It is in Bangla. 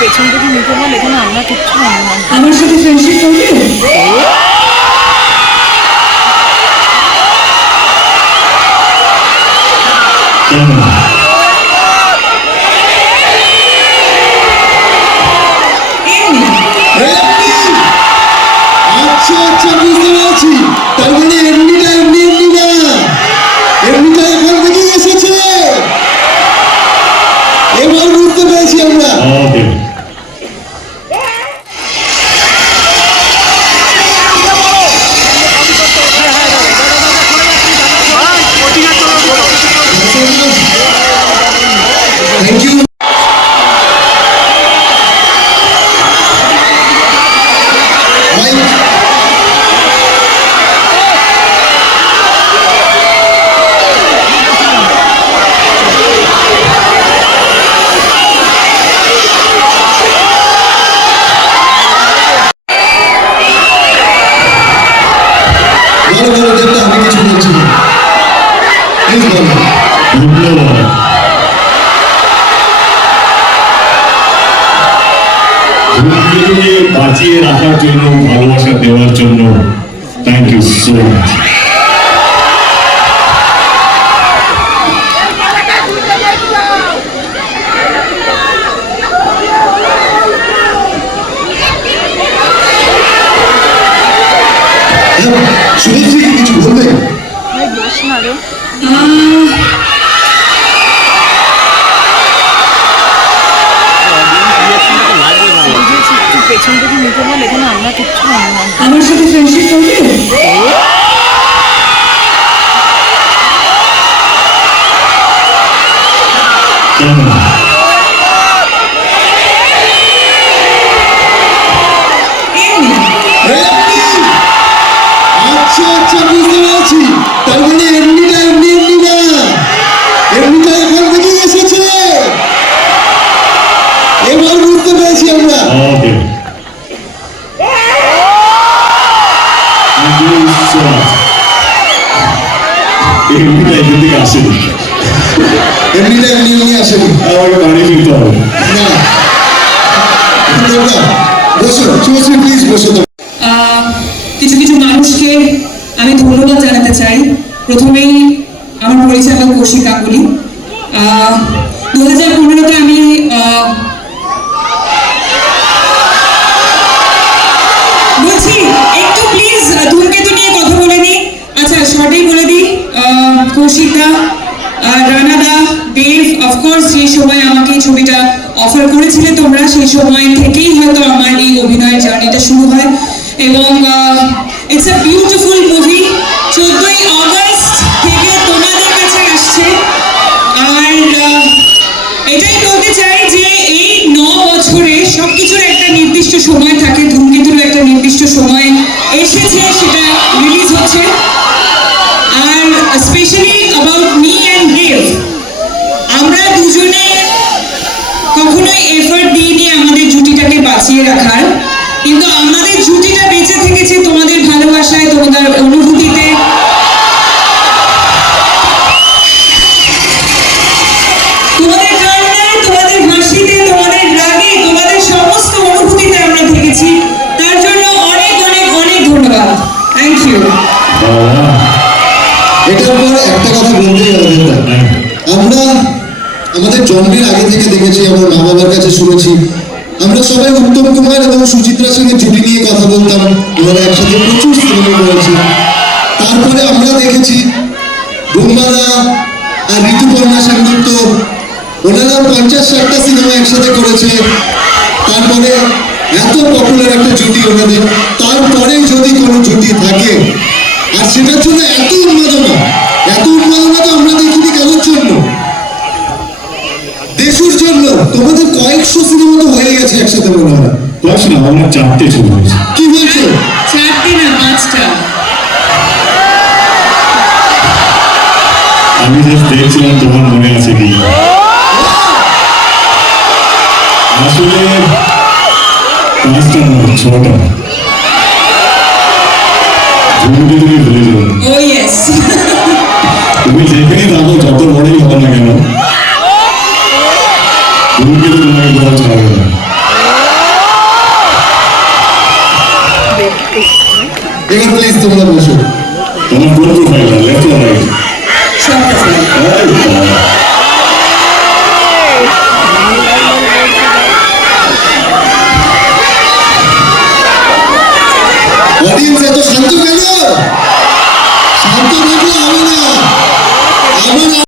পেছন থেকে নিতে বল এখানে আমরা কিচ্ছু জানি না আমার সাথে ফ্রেন্ডশিপ করবে কেন এমনি থ্যাংক ইউ বাঁচিয়ে রাখার জন্য ভালোবাসা দেওয়ার জন্য থ্যাংক ইউ সো মাচ কিছু বলবে? বস না রে বল এখানে আমরা কিচ্ছু জানি না আমার সাথে ফ্রেন্ডশিপ করবে কেন এমনি এখান থেকে আসেনি। এমনিটা এমনি এমনি আসেনি। আমাকে বাড়ি ফিরতে হবে। না। বসো শুভশ্রী প্লিজ বসো কিছু কিছু মানুষকে আমি ধন্যবাদ জানাতে চাই। প্রথমেই আমার পরিচয় হল কৌশিক কাকুলি দু হাজার পনেরোতে আমি আহ, বলছি একটু প্লিজ ধূমকেতু নিয়ে কথা বলে নিই আচ্ছা শর্টেই বলে দিই আহ, কৌশিকদা আর রানাদা দেব অফকোর্স সেই সময় আমাকে এই ছবিটা অফার করেছিলে তোমরা। সেই সময় থেকেই হয়তো আমার এই অভিনয়ের জার্নিটা শুরু হয়। এবং ইটস আ বিউটিফুল মুভি চোদ্দই আগস্ট থেকে তোমাদের কাছে আসছে। আর এটাই বলতে চাই যে এই ন বছরে সবকিছুর একটা নির্দিষ্ট সময় থাকে। ধূমকেতুর একটা নির্দিষ্ট সময় এসেছে। বাঁচিয়ে রাখার। কিন্তু আমাদের জুটিটা বেঁচে থেকেছে তোমাদের ভালোবাসায়, তোমাদের অনুভূতিতে। তার জন্য অনেক অনেক অনেক ধন্যবাদ। ইউ একটা কথা আমরা আমাদের জন্মের আগে থেকে দেখেছি, আমার মা বাবার কাছে শুনেছি আমরা সবাই উত্তম কুমার এবং সুচিত্রার সঙ্গে জুটি নিয়ে কথা বলতাম। ওনারা একসাথে প্রচুর সিনেমা করেছে। তারপরে আমরা দেখেছি বুম্বাদা আর ঋতুপর্ণা সেনগুপ্ত। ওনারা পঞ্চাশ ষাটটা সিনেমা একসাথে করেছে। তারপরে এত পপুলার একটা জুটি ওনাদের। তারপরে যদি কোনো জুটি থাকে, আর সেটার জন্য এত উন্মাদনা এত উন্মাদনা তো আমরা দেখিনি কারোর জন্য দেশুর জন্য কয়েকশো সিনেমা তো হয়ে গেছে একসাথে মনে হয়। দশ না আমার চারটে ছবি হয়েছে কি বলছো চারটে না পাঁচটা। আমি জাস্ট দেখছিলাম তোমার মনে আছে কি? আসলে পাঁচটা না ছটা। তুমি ভুলে ইয়েস তুমি যেখানেই থাকো যত বড়ই হও না কেন বিজেপি নাই দ্বারা চলবে না এবার প্লিজ তোমরা বসো তোমার বন্ধু ভাই না লেখো ভাই অডিয়েন্স এত শান্ত কেন শান্ত থাকলে হবে না